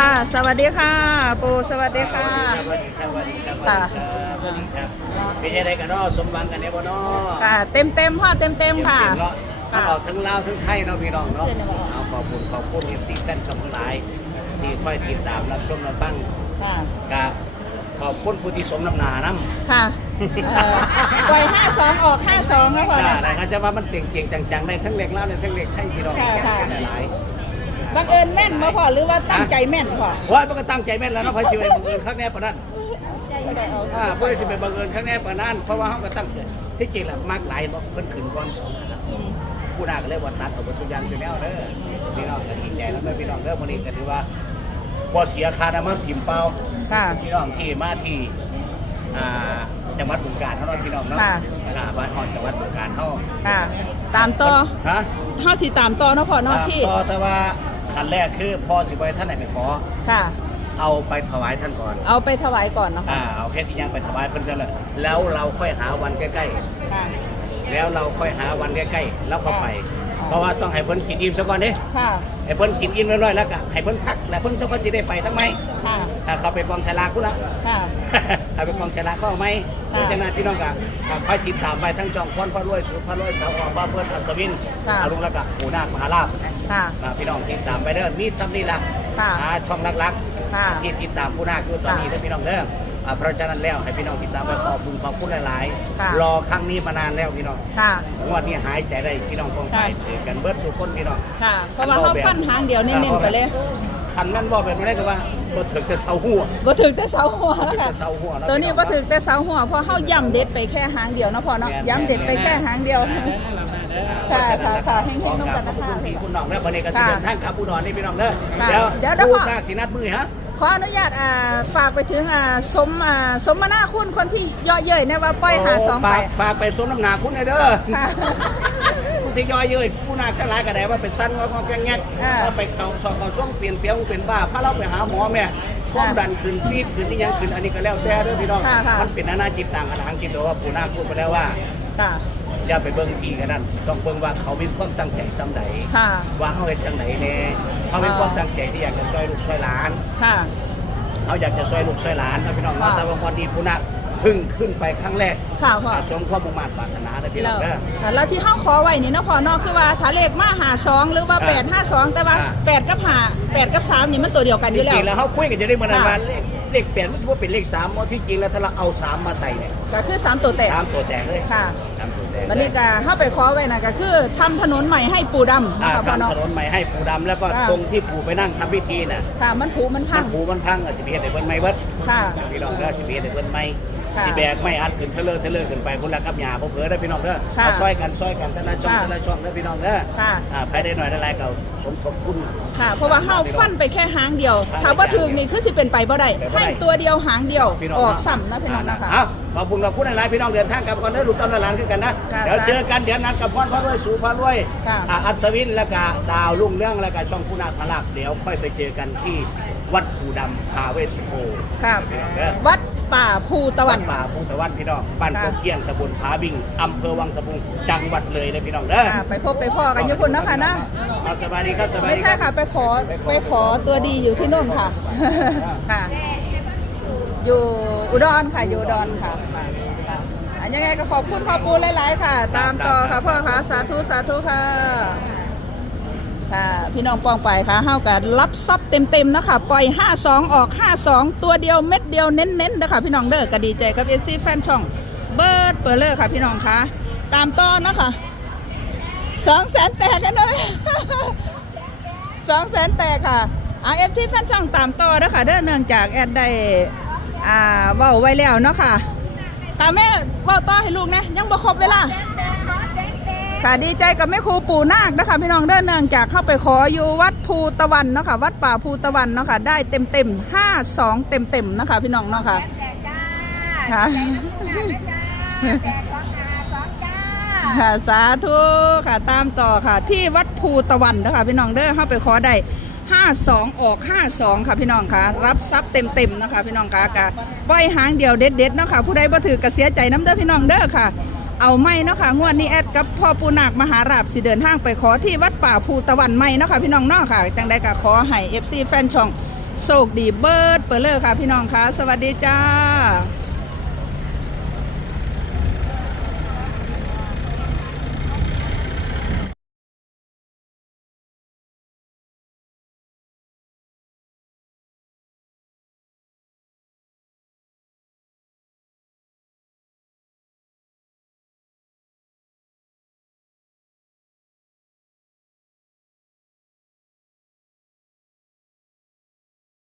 ค่ะ สวัสดีค่ะปูสวัสดีค่ะ สวัสดีครับสวัสดีครับค่ะสวัสดีครับเป็นยังไงกันเนาะสมหวังกันเนี่ยบ่เนาะค่ะ เต็มเต็มๆพ่อเต็มเต็มๆค่ะเนาะค่ะเอาทั้งลาวทั้งไทยเนาะพี่น้องเนาะเดี๋ยวนะบอกเอาขอบคุณขอบคุณเอฟซีท่านชมทั้งหลายที่คอยติดตามรับชมรับฟังค่ะกะขอบคุณผู้ที่สมน้ำหนาน้ำค่ะเอ่อปล่อยห้าสองออกห้าสองแล้วพ่อจ้านะได้เขาจะว่ามันเก่งเก่งๆจังๆได้ทั้งเล็กแล้วได้ทั้งเล็กให้พี่น้องค่ะค่ะหลาย บังเอิญแม่นมาพ่อหรือว่าตั้งใจแม่นพ่อๆว่ามันก็ตั้งใจแม่นแล้วเนาะพอชีวิตบังเอิญข้างแน่ปะนั้นไม่ได้เอาอ่าเพื่อที่ไปบังเอิญข้างแน่ปะนั้นเพราะว่าเขาก็ตั้งใจที่จริงแหละมากหลายบอกเพิ่นขึ้นก่อนสองนะครับอืมผู้นาก็เลยว่าตัดเอาวัตถุยางไปแล้วเด้อพี่น้องก็ดีใจแล้วแม่พี่น้องเด้อวันนี้ก็ถือว่าบ่เสียค่าน้ำมันพิมพ์เปล่าค่ะพี่น้องที่มาที่อ่าจังหวัดบึงกาฬเท่านั้นพี่น้องเนาะค่ะอ่าบ้านฮอนจังหวัดบึงกาฬเฮาค่ะตามต่อฮะเท่าสีตามต่อเนาะพ่อเนาะที่ต่อแต่ว่า ขั้นแรกคือพ่อสิไปท่านไหนไปขอ ค่ะ เอาไปถวายท่านก่อนเอาไปถวายก่อนเนาะอ่าค่ะเอาเพชรที่ยังไปถวายเพิ่นซะเลยแล้วเราค่อยหาวันใกล้ค่ะๆ แล้วเราค่อยหาวันใกล้ๆแล้วก็ไปค่ะเพราะว่าต้องให้เพิ่นกินอิ่มซะก่อนเด้ค่ะ ให้เพิ่นกินอิ่มเรียบร้อยแล้วก็ให้เพิ่นพักแล้วเพิ่นจะก็สิได้ไปทั้งไหมค่ะ ถ้าเขาไปกองฉลากกูละ ค่ะ ถ้าไปกองฉลากก็เอาไหมเพค่ะราะฉะนั้นพี่น้องก็คอยติดตามไปทั้งจองพรพระรวยสุพระรวยสาวออกบ้าเพื่อนอัศวินค่ะ อารุณแล้วก็ปู่นาคมหาลาภค่ะ อ่าพี่น้องติดตามไปเด้อมีซ้ำนี่ละค่ะอ่าช่องลักค่ะๆที่ติดตามปู่นาคอยู่ตอนนี้ค่ะเด้อพี่น้องเด้อ อ่าเพราะฉะนั้นแล้วให้พี่น้องติดตามไปขอบคุณขอบคุณหลายค่ะ ๆ รอครั้งนี้มานานแล้วพี่น้องค่ะ งวดนี้หายใจได้พี่น้องคงไปค่ะ เจอกันเบิดทุกคนพี่น้อง ค่ะ เพราะว่าเขาฟันทางเดียวเน้นๆไปเลยคันแม่นบอกแบบนี้ได้ก็ว่าบ่ถึงแต่เสาหัวบ่ถึงแต่เสาหัวแล้วค่ะบ่ถึงแต่เสาหัวเนาะตัวนี้บ่ถึงแต่เสาหัวเพราะเฮาย่ำเด็ดไปแค่หางเดียวเนาะพอเนาะย่ำเด็ดไปแค่หางเดียว ค่ะค่ะค่ะให้ให้น้องกันนะคะขอบคุณที่คุณน้องเด้อวันนี้ก็สิค่ะเดินทางกลับอุดรนี่พี่น้องเด้อค่ะเดี๋ยวเดี๋ยวเดี๋ยวผู้ขอกล้าสินัดมือฮะ ขออนุญาตอ่าฝากไปถึงอ่าสมอ่าสมนาคุณคนที่เยาะเย้ยเนี่ยว่าปล่อยหาสองไปฝากฝากไปสมน้ำหนาคุณหน่อยเด้อค่ะ ผู้ที่ย่อยเย้ยผู้นาก็หลายก็ได้ว่าเป็นสั้นว่าก็แกงแงกอ่าว่าไปเขาสอบเขาส่งเปลี่ยนเปลี่ยนเป็นบ้าพาเราไปหาหมอแม่ความดันขึ้นฟีดขึ้นนี่ยังขึ้นอันนี้ก็แล้วแต่เด้อพี่น้องค่ะค่ะ มันเป็นนานาจิตต่างกันทางจิตแต่ว่าผู้นาพูดไปแล้วว่า ค่ะ อย่าไปเบิ่งที่กันนั่นต้องเบิ่งว่าเขามีความตั้งใจซ้ำใดค่ะ ว่าเขาเฮ็ดจังไหนแน่เขามีความตั้งใจที่อยากจะช่วยลูกช่วยหลาน ค่ะ เขาอยากจะช่วยลูกช่วยหลานนะพี่น้องค่ะ แต่ว่าวันนี้ผู้นักเพึ่งขึ้นไปครั้งแรกค่ะพ่อสมความมุ่งมั่นปรารถนานะพี่น้แล้อวงเด้อ ค่ะแล้วที่เฮาขอไว้นี่เนาะพอเนาะคือว่าถ้าเลขมาหาสองหรือว่าอ่าแปดห้าสองแต่ว่าอ่า แปดกับห้าแปดกับสามนี่มันตัวเดียวกันอจยู่แล้ว ริงๆแล้วเขาคุยกันจะได้เมื่อนั้นค่ะว่าเลข เลขแปดมันถือว่าเป็นเลขสามเพราะที่จริงแล้วถ้าเราเอาสามมาใส่เนี่ยก็คือสามตัวแตกสามตัวแตกเลยค่ะสามตัวแตกวันนี้ก็เข้าไปขอไว้นะก็คือทำถนนใหม่ให้ปู่ดำอ่านะคะพ่อเนาะ ทำถนนใหม่ให้ปู่ดำแล้วก็ค่ะ ตรงที่ปู่ไปนั่งทำพิธีน่ะค่ะ มันผูมันพัมังนปู่มันพังอะสิเบียดให้เพิ่นไม่เบิดค่ะ พี่น้องเด้อสิเบียดให้เพิ่นไม่ ค่ะสิแบกไม่อัดขึ้นเทเลอร์เทเลอร์ขึ้นไปพุ่นละกับหยาบ่เผลอเด้อพี่น้องเด้อค่ะเอาซอยกันซอยกันแต่ละช่องค่ะแต่ละช่องเด้อพี่น้องเด้อค่ะ อ่าไปได้หน่อยได้หลายก็สมทบทุน ค่ะ เพราะว่าเฮาฟันไปแค่หางเดียวฟันไปถามว่าถึงนี่คือสิเป็นไปบ่ได้เป็นไปบ่ได้ให้ตัวเดียวหางเดียว พี่น้องออกซ้ำนะพี่น้องนะคะ เอ้าขอบคุณขอบคุณหลายๆพี่น้องเดินทางกลับก่อนเด้อลูกต้นหลานขึ้นกันนะ ค่ะเดี๋ยวเจอกันเดี๋ยวนัดกับพ่อพระรวยสู่พระรวยค่ะอ่าอัศวินแล้วก็ดาวรุ่งเรื่องแล้วก็ช่องผู้นาพระลาภเดี๋ยวค่อยไปเจอกันที่วัดปูดำพาเวสโกครับพี่น้องเด้อวัด ป่าภูตะวันวัดป่าภูตะวันพี่น้องบ้านค่ะโคกเกี้ยงตำบลผาบิงอำเภอวังสะพุงจังหวัดเลยนะพี่น้องเด้อค่ะไปพบไปพ่อกันญี่ปุ่นนะคะนะ เอาสบายดีครับสบายไม่ดีใช่คค่ะรับไปขอไปขอตัวดีอยู่ที่โน่นค่ะ ค่ะ อยู่อุดรค่ะ อยู่อุดรค่ะค่ะค่ะอันยังไงก็ขอบคุณพ่อปูหลาย ๆ ค่ะ ตามต่อค่ะพ่อค่ะ สาธุ สาธุค่ะ ค่ะ พี่น้องปองไปค่ะเฮากับรับทรัพย์เต็มๆนะคะปล่อย 52 ออก 52 ตัวเดียวเม็ดเดียวเน้นๆนะคะพี่น้องเด้อก็ดีใจกับเอซีแฟนช่องเบิร์ดเปิดเลยค่ะพี่น้องคะตามต่อนนะคะสองแสนแตกกันเลยสองแสนแตกค่ะเอาเอฟที่แฟนช่องตามต่อนะคะเด้อเนื่องจากแอดได้อ่าเว้าไว้แล้วเนาะค่ะค่ะแม่เว้าต่อให้ลูกนะยังบ่ครบเวลา ค่ะดีใจกับแม่ครูปู่นาคนะคะพี่น้องเด้อเนื่องจากเข้าไปขออยู่วัดภูตะวันเนาะค่ะวัดป่าภูตะวันเนาะค่ะได้เต็มเต็มห้าสองเต็มเต็มๆนะคะพี่น้องเนาะค่ะค่ะค่ะสาธุค่ะตามต่อค่ะ ที่วัดภูตะวันนะคะพี่น้องเด้อเข้าไปขอได้ห้าสองออกห้าสองค่ะพี่น้องค่ะ รับทรัพย์เต็มเต็มๆนะคะพี่น้องค่ะกะปล่อยหางเดียวเด็ดเด็ดๆเนาะค่ะผู้ใดบ่ถือกระเสียใจน้ำเด้อพี่น้องเด้อค่ะ เอาไม่เนาะค่ะงวดนี้แอดกับพ่อปูนาคมหาราบสิเดินทางไปขอที่วัดป่าภูตะวันไม่เนาะค่ะพี่น้องเนาะค่ะจังได้ก็ขอให้เอฟซีแฟนช่องโชคดีเบิร์ดเปิดเลอร์ค่ะพี่น้องค่ะ สวัสดีจ้า